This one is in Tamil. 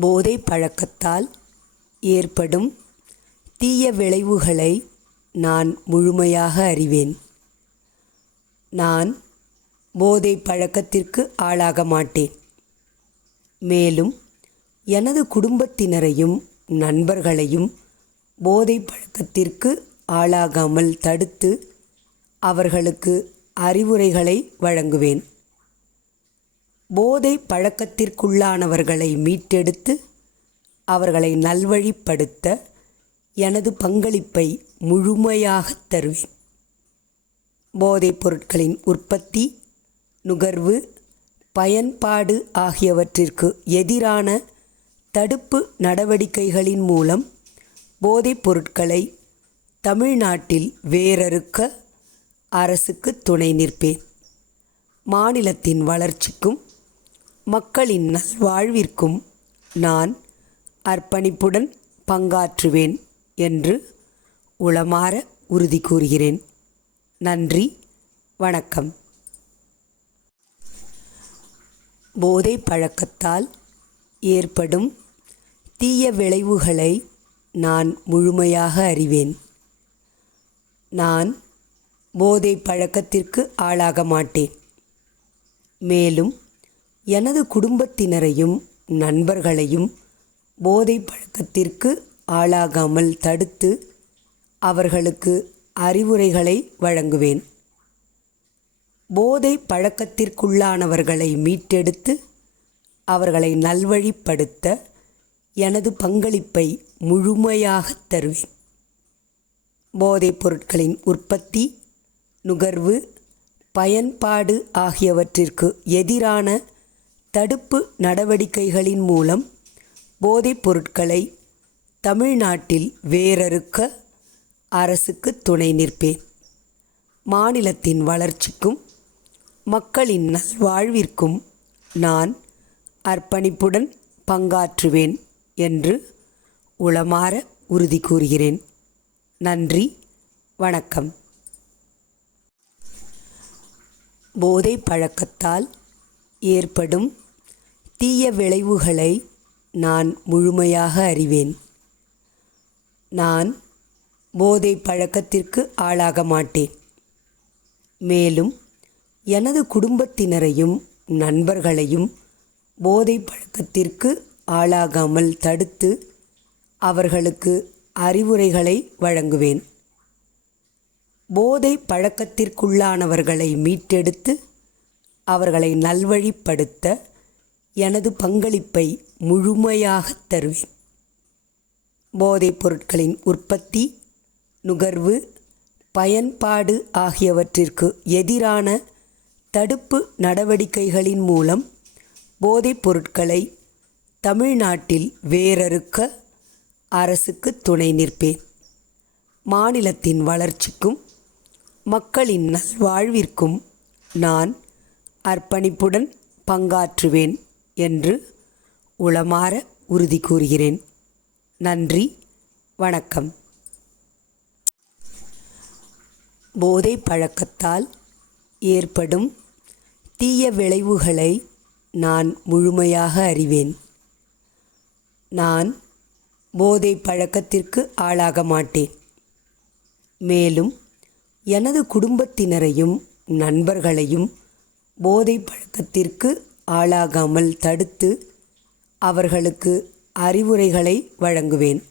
போதை பழக்கத்தால் ஏற்படும் தீய விளைவுகளை நான் முழுமையாக அறிவேன். நான் போதை பழக்கத்திற்கு ஆளாக மாட்டேன். மேலும் எனது குடும்பத்தினரையும் நண்பர்களையும் போதை பழக்கத்திற்கு ஆளாகாமல் தடுத்து அவர்களுக்கு அறிவுரைகளை வழங்குவேன். போதை பழக்கத்திற்குள்ளானவர்களை மீட்டெடுத்து அவர்களை நல்வழிப்படுத்த எனது பங்களிப்பை முழுமையாக தருவேன். போதைப் பொருட்களின் உற்பத்தி, நுகர்வு, பயன்பாடு ஆகியவற்றிற்கு எதிரான தடுப்பு நடவடிக்கைகளின் மூலம் போதைப் பொருட்களை தமிழ்நாட்டில் வேரறுக்க அரசுக்கு துணை நிற்பேன். மாநிலத்தின் வளர்ச்சிக்கும் மக்களின் நல்வாழ்விற்கும் நான் அர்ப்பணிப்புடன் பங்காற்றுவேன் என்று உளமாற உறுதி கூறுகிறேன். நன்றி, வணக்கம். போதை பழக்கத்தால் ஏற்படும் தீய விளைவுகளை நான் முழுமையாக அறிவேன். நான் போதை பழக்கத்திற்கு ஆளாக மாட்டேன். மேலும் எனது குடும்பத்தினரையும் நண்பர்களையும் போதை பழக்கத்திற்கு ஆளாகாமல் தடுத்து அவர்களுக்கு அறிவுரைகளை வழங்குவேன். போதை பழக்கத்திற்குள்ளானவர்களை மீட்டெடுத்து அவர்களை நல்வழிப்படுத்த எனது பங்களிப்பை முழுமையாக தருவேன். போதைப் பொருட்களின் உற்பத்தி, நுகர்வு, பயன்பாடு ஆகியவற்றிற்கு எதிரான தடுப்பு நடவடிக்கைகளின் மூலம் போதைப் பொருட்களை தமிழ்நாட்டில் வேரறுக்க அரசுக்கு துணை நிற்பேன். மாநிலத்தின் வளர்ச்சிக்கும் மக்களின் நல்வாழ்விற்கும் நான் அர்ப்பணிப்புடன் பங்காற்றுவேன் என்று உளமாற உறுதி கூறுகிறேன். நன்றி, வணக்கம். போதை பழக்கத்தால் ஏற்படும் தீய விளைவுகளை நான் முழுமையாக அறிவேன். நான் போதை பழக்கத்திற்கு ஆளாக மாட்டேன். மேலும் எனது குடும்பத்தினரையும் நண்பர்களையும் போதை பழக்கத்திற்கு ஆளாகாமல் தடுத்து அவர்களுக்கு அறிவுரைகளை வழங்குவேன். போதை பழக்கத்திற்குள்ளானவர்களை மீட்டெடுத்து அவர்களை நல்வழிப்படுத்த எனது பங்களிப்பை முழுமையாக தருவேன். போதைப் பொருட்களின் உற்பத்தி, நுகர்வு, பயன்பாடு ஆகியவற்றிற்கு எதிரான தடுப்பு நடவடிக்கைகளின் மூலம் போதைப் பொருட்களை தமிழ்நாட்டில் வேரறுக்க அரசுக்கு துணை நிற்பேன். மாநிலத்தின் வளர்ச்சிக்கும் மக்களின் நல்வாழ்விற்கும் நான் அர்ப்பணிப்புடன் பங்காற்றுவேன் என்று உளமாற உறுதி கூறுகிறேன். நன்றி, வணக்கம். போதை பழக்கத்தால் ஏற்படும் தீய விளைவுகளை நான் முழுமையாக அறிவேன். நான் போதை பழக்கத்திற்கு ஆளாக மாட்டேன். மேலும் எனது குடும்பத்தினரையும் நண்பர்களையும் போதை பழக்கத்திற்கு ஆளாகாமல் தடுத்து அவர்களுக்கு அறிவுரைகளை வழங்குவேன்.